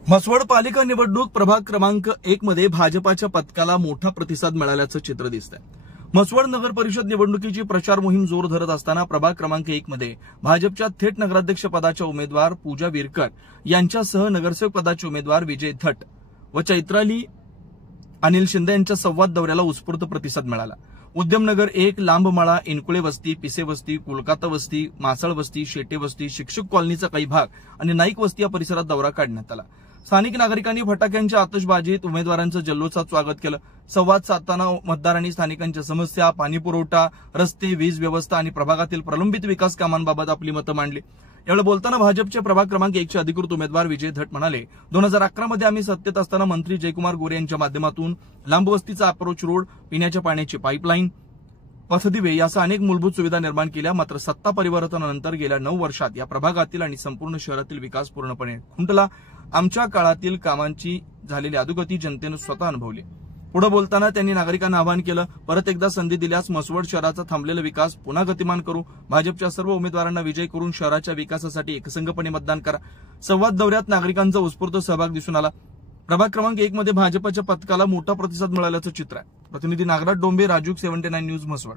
म्हसवड पालिका निवडणूक प्रभाग क्रमांक 1 मध्ये भाजपाच्या पथकाला मोठा प्रतिसाद मिळाल्याचं चित्र दिसतंय। म्हसवड नगर परिषद निवडणुकीची प्रचार मोहीम जोर धरत असताना प्रभाग क्रमांक 1 मध्ये भाजपच्या थेट नगराध्यक्ष पदाच्या उमेदवार पूजा विरकर यांच्यासह नगरसेवक पदाचे उमेदवार विजय थट व चैत्राली अनिल शिंदे यांच्या संवाद दौऱ्याला उत्स्फूर्त प्रतिसाद मिळाला। उद्यमनगर 1, लांबमाळा, इनकुळे वस्ती, पिसे वस्ती, कोलकाता वस्ती, मासळ वस्ती, शेटे वस्ती, शिक्षक कॉलनीचा काही भाग आणि नाईक वस्ती या परिसरात दौरा काढण्यात आला। स्थानिक नागरिकांनी फटाक्यांच्या आतषबाजीत उमेदवारांचं जल्लोषात स्वागत केलं। संवाद साधताना मतदारांनी स्थानिकांच्या समस्या, पाणीपुरवठा, रस्ते, वीज व्यवस्था आणि प्रभागातील प्रलंबित विकास कामांबाबत आपली मतं मांडली। यावेळी बोलताना भाजपचे प्रभाग क्रमांक 1 चे अधिकृत उमेदवार विजय थट म्हणाले, 2011 मध्ये आम्ही सत्तेत असताना मंत्री जयकुमार गोरे यांच्या माध्यमातून लांबवस्तीचा अप्रोच रोड, पिण्याच्या पाण्याची पाईपलाईन, पथदिवे यासह अनेक मूलभूत सुविधा निर्माण केल्या। मात्र सत्ता परिवर्तनानंतर गेल्या 9 वर्षात या प्रभागातील आणि संपूर्ण शहरातील विकास पूर्णपणे खुंटला। आमच्या काळातील कामांची झालेली अधोगती जनतेने स्वतः अनुभवली। पुढे बोलताना त्यांनी नागरिकांना आवाहन केलं, परत एकदा संधी दिल्यास म्हसवड शहराचा थांबलेला विकास पुन्हा गतिमान करू। भाजपच्या सर्व उमेदवारांना विजयी करून शहराच्या विकासासाठी एकसंघपणे मतदान करा। संवाद दौऱ्यात नागरिकांचा उत्स्फूर्त सहभाग दिसून आला। प्रभाग क्रमांक 1 मध्ये भाजपच्या पथकाला मोठा प्रतिसाद मिळाल्याचं चित्र आहे। प्रतिनिधी नागराज डोंबे, राजूक 79 न्यूज, म्हसवड।